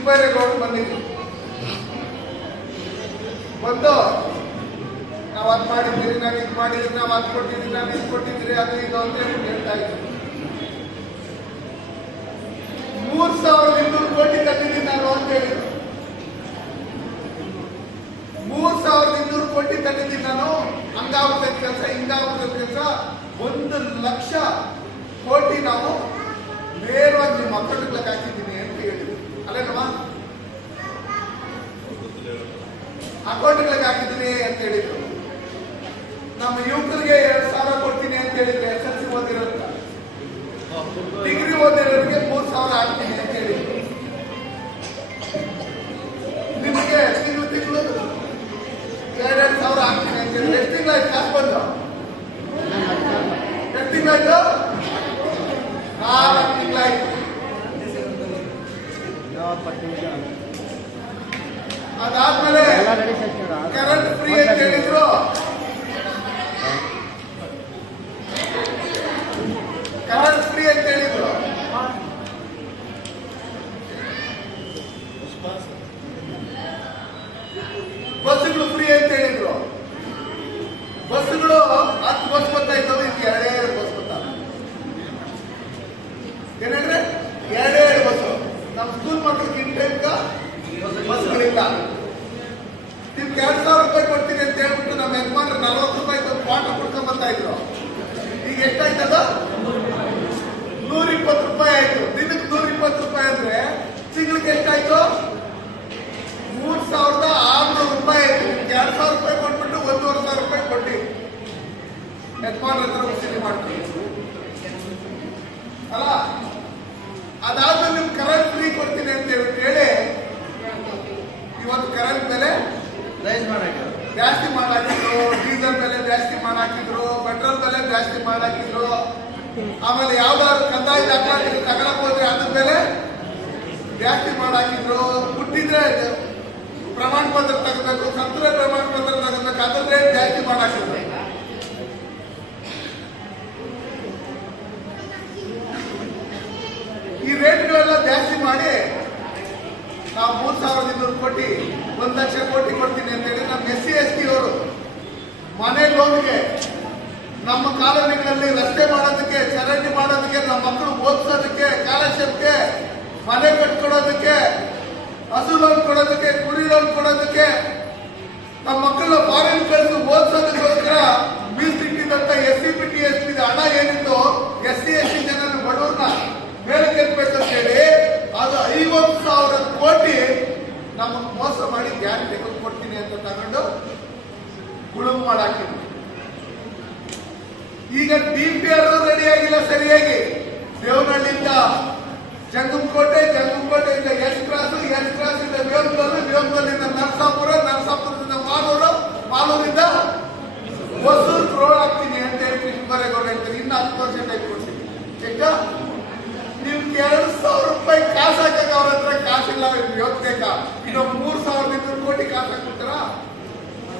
ಚಿಕ್ಕಬೈರೇಗೌಡರು ಬಂದಿದ್ರು. ಬಂದು ನಾವು ಅದು ಮಾಡಿದ್ದೀರಿ, ನಾವು ಇದು ಮಾಡಿದ್ರಿ ನಾವು ಅದು ಕೊಟ್ಟಿದ್ರಿ ನಾವು ಇದು ಕೊಟ್ಟಿದ್ರಿ ಅದು ಇದು ಅಂತ ಹೇಳಿ ಹೇಳ್ತಾ ಇದ್ರು. ಮೂರ್ ಸಾವಿರದ ಇನ್ನೂರು ಕೋಟಿ ತಂದಿದ್ದೀನಿ ನಾನು ಅಂತ ಹೇಳಿದ್ರು. ಮೂರ್ ಸಾವಿರದ ಇನ್ನೂರು ಕೋಟಿ ತಂದಿದ್ದೀನಿ ನಾನು, ಹಂಗಾಗುತ್ತೆ ಕೆಲಸ, ಹಿಂಗಾಗುತ್ತೆ ಕೆಲಸ. ಒಂದು ಲಕ್ಷ ಕೋಟಿ ನಾವು ನೇರವಾಗಿ ನಿಮ್ಮ ಅಕೌಂಟ್ಗಳಿಗೆ ಹಾಕಿದ್ದೀನಿ ಅಕೌಂಟ್ಗಳಿಗೆ ಹಾಕಿದ್ದೀನಿ ಅಂತ ಹೇಳಿದ್ರು. ನಮ್ಮ ಯುವಕರಿಗೆ ಎರಡು ಸಾವಿರ ಕೊಡ್ತೀನಿ ಅಂತ ಹೇಳಿದ್ರೆ ಎಸ್ ಎಲ್ ಸಿ ಓದಿರೋದ್ರಿಂದ ಡಿಗ್ರಿ ಓದಿರೋರಿಗೆ ಮೂರು ಸಾವಿರ ಹಾಕ್ತೀನಿ ಅಂತ ಹೇಳಿದ್ರು ನಿಮಗೆ ತಿಂಗಳು ತಿಂಗಳು ಎರಡೆರಡು ಸಾವಿರ ಹಾಕ್ತೀನಿ ಅಂತ ಹೇಳಿದ್ರು ಎಷ್ಟು ತಿಂಗಳಾಯ್ತು ಕಾಸು ಬಂದು? ಎಷ್ಟು ತಿಂಗಳಾಯ್ತು ನಾಲ್ಕು ತಿಂಗಳಾಯ್ತು ಅದಾದ್ಮೇಲೆ ಕರೆಂಟ್ ಫ್ರೀ ಅಂತ ಹೇಳಿದ್ರು. ಕರೆಂಟ್ ಫ್ರೀ ಅಂತ ಹೇಳಿದ್ರು. ಬಸ್ಸುಗಳು ಫ್ರೀ ಅಂತ ಹೇಳಿದ್ರು. ಬಸ್ಸುಗಳು ಹತ್ತು ಬಸ್ ಎಷ್ಟಾಯ್ತದ ಆಮೇಲೆ ಯಾವ್ದಾದ್ರು ಕಂದಾಯ ದಾಖಲಾತಿ ತಗೊಳಕ್ ಹೋದ್ರೆ ಅದ್ರ ಮೇಲೆ ಜಾಸ್ತಿ ಮಾಡಾಕಿದ್ರು. ಹುಟ್ಟಿದ್ರೆ ಪ್ರಮಾಣ ಪತ್ರ ತಗಬೇಕು ಕಂತರ ಪ್ರಮಾಣ ಪತ್ರ ತಗಬೇಕು, ಅದ್ರ ಜಾಸ್ತಿ ಮಾಡಾಕಿದ್ರು. ಈ ರೇಟ್ಗಳೆಲ್ಲ ಜಾಸ್ತಿ ಮಾಡಿ ನಾವು ಮೂರ್ ಸಾವಿರದ ಇನ್ನೂರು ಕೋಟಿ, ಒಂದ್ ಲಕ್ಷ ಕೋಟಿ ಕೊಡ್ತೀನಿ ಅಂತ ಹೇಳಿ ನಮ್ಮ ಎಸ್ ಸಿ ಎಸ್ ಟಿ ಅವರು ಮನೆ ಲೋನ್ಗೆ ನಮ್ಮ ಕಾಲೋನಿಗಳಲ್ಲಿ ರಸ್ತೆ ಮಾಡೋದಕ್ಕೆ ಚರಂಡಿ ಮಾಡೋದಕ್ಕೆ, ನಮ್ಮ ಮಕ್ಕಳು ಓದಿಸೋದಕ್ಕೆ ಸ್ಕಾಲರ್ಶಿಪ್ಗೆ ಮನೆ ಕಟ್ಕೊಡೋದಕ್ಕೆ, ಹಸು ಲೋನ್ ಕೊಡೋದಕ್ಕೆ, ಕುರಿ ಲೋನ್ ಕೊಡೋದಕ್ಕೆ, ನಮ್ಮ ಮಕ್ಕಳನ್ನ ಫಾರಿನ್ ಕಳಿಸಿ ಓದಿಸೋದಕ್ಕೋಸ್ಕರ ಮೀಸಲಿಟ್ಟಿದ್ದಂತ S C P T S P ಹಣ ಏನಿತ್ತು ಎಸ್ ಸಿ ಎಸ್ ಸಿ ಜನ ಬಡವ್ರನ್ನ ಮೇಲಕ್ಕೆ ಎತ್ತಬೇಕಂತ ಹೇಳಿ, ಅದು ಐವತ್ತು ಸಾವಿರ ಕೋಟಿ ನಮಗೆ ಮೋಸ ಮಾಡಿ ತೆಗೆದು ಕೊಡ್ತೀನಿ ಅಂತ ತಗೊಂಡು ಗುಳುಮ್ ಮಾಡಾಕಿದ್ರು. ಈಗ ಡಿ ಪಿ ಆರ್ ರೆಡಿ ಆಗಿಲ್ಲ ಸರಿಯಾಗಿ. ದೇವನಹಳ್ಳಿಯಿಂದ ಜಂಗಮಕೋಟೆ, ಜಂಗಮಕೋಟೆಯಿಂದ ಎಸ್ ಕ್ರಾಸ್ ಎಸ್ ಕ್ರಾಸ್ ಇಂದ ಬೇವಕಲ್ಲು ಬೇವಕಲ್ಲಿಂದ ನರಸಾಪುರ, ನರಸಾಪುರದಿಂದ ಮಾಲೂರು, ಮಾಲೂರಿಂದ ಹೊಸೂರು ರೋಡ್ ಹಾಕ್ತೀನಿ ಅಂತ ಹೇಳಿ ಕೃಷ್ಣಬರೇಗೌಡ ಹೇಳ್ತಾರೆ ಇನ್ನು ಹತ್ತು ವರ್ಷ ಆಗಿ ಕೊಡ್ತೀನಿ. ಆಯ್ತಾ? ನಿಮ್ಗೆ ಎರಡು ಸಾವಿರ ರೂಪಾಯಿ ಕಾಸು ಹಾಕಕ್ಕೆ ಅವ್ರ ಹತ್ರ ಕಾಸಿಲ್ಲ ಯೋಚನೆಕ ಇನ್ನು ಮೂರು ಸಾವಿರದ ಇನ್ನೂರು ಕೋಟಿ ಕಾಸು ಹಾಕ್ಬಿಡ್ತಾರ?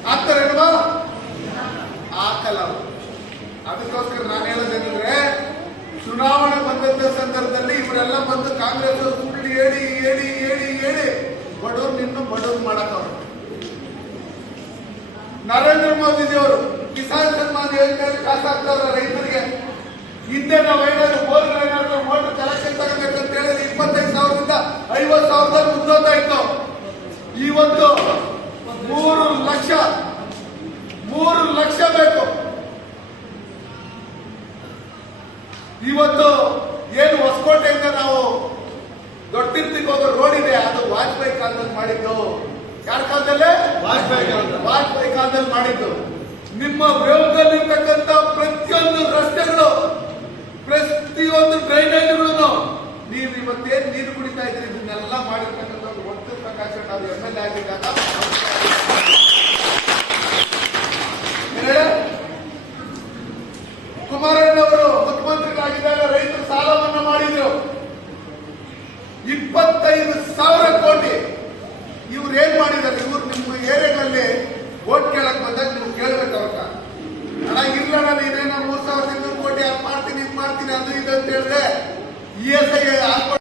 ಹಾಕ್ತಾರೇನ್ವಾ ಹಾಕಲ್ಲ ಅವ್ರು. ಅದಕ್ಕೋಸ್ಕರ ನಾನು ಹೇಳೋದೇನಂದ್ರೆ, ಚುನಾವಣೆ ಬಂದಂತ ಸಂದರ್ಭದಲ್ಲಿ ಇವರೆಲ್ಲ ಬಂದು ಕಾಂಗ್ರೆಸ್ ಸುಳ್ಳು ಹೇಳಿ ಹೇಳಿ ಹೇಳಿ ಹೇಳಿ ಬಡವ್ರು ನಿನ್ನೂ ಬಡವ್ರು ಮಾಡಕ್ಕವ್ರು. ನರೇಂದ್ರ ಮೋದಿಜಿಯವರು ಕಿಸಾನ್ ಸನ್ಮಾನ್ ಯೋಜನೆಯಲ್ಲಿ ಕಾಸು ಹಾಕ್ತಾರ ರೈತರಿಗೆ. ಹಿಂದೆ ನಾವು ಏನಾದ್ರು ಬೋರ್ಗಳು ಏನಾದ್ರು ಮೋಟರ್ ಕಲೆಕ್ಷನ್ ತಗೋಬೇಕಂತ ಹೇಳಿದ್ರೆ ಇಪ್ಪತ್ತೈದು ಸಾವಿರದಿಂದ ಐವತ್ತು ಸಾವಿರದಲ್ಲಿ ಮುಂದೋಗ್ತಾ ಇತ್ತು. ಇವತ್ತು ಮೂರು ಲಕ್ಷ ಮೂರು ಲಕ್ಷ ಬೇಕು ಇವತ್ತು ಏನು ಹೊಸಕೋಟೆಯಿಂದ ನಾವು ದೊಡ್ಡತಿರ್ತಿಗೆ ಹೋಗೋ ರೋಡ್ ಇದೆ ಅದು ವಾಜಪೇಯಿ ಕಾಲದಲ್ಲಿ ಮಾಡಿದ್ದು. ಯಾರ ಕಾಲದಲ್ಲೇ? ವಾಜಪೇಯಿ ಕಾಲದಲ್ಲಿ ಮಾಡಿದ್ದು. ನಿಮ್ಮ ವಿರೋಧದಲ್ಲಿರ್ತಕ್ಕಂಥ ಪ್ರತಿಯೊಂದು ರಸ್ತೆಗಳು ಪ್ರತಿಯೊಂದು ಡ್ರೈನೇಜ್ಗಳನ್ನು ನೀವು ಇವತ್ತೇನು ನೀರು ಕುಡಿತಾ ಇದ್ರಿ ಇದನ್ನೆಲ್ಲ ಮಾಡಿರ್ತಕ್ಕಂಥ ಒಟ್ಟು ಪ್ರಕಾಶ ನಾವು ಎಂ ಎಲ್ ಎ ಆಗಿದ್ದಾಗ ಬಂದಾಗ ನೀವು ಕೇಳಬೇಕು ಅವ್ರನ್ನ. ಹಣ ನಾನು ನೀನೇನೋ ಮೂರ್ ಸಾವಿರದ ಇನ್ನೂರು ಕೋಟಿ ಅದು ಮಾಡ್ತೀನಿ, ಇದ್ ಮಾಡ್ತೀನಿ, ಅದು ಇದು ಅಂತ ಹೇಳಿದ್ರೆ ಇ ಎಸ್ ಐ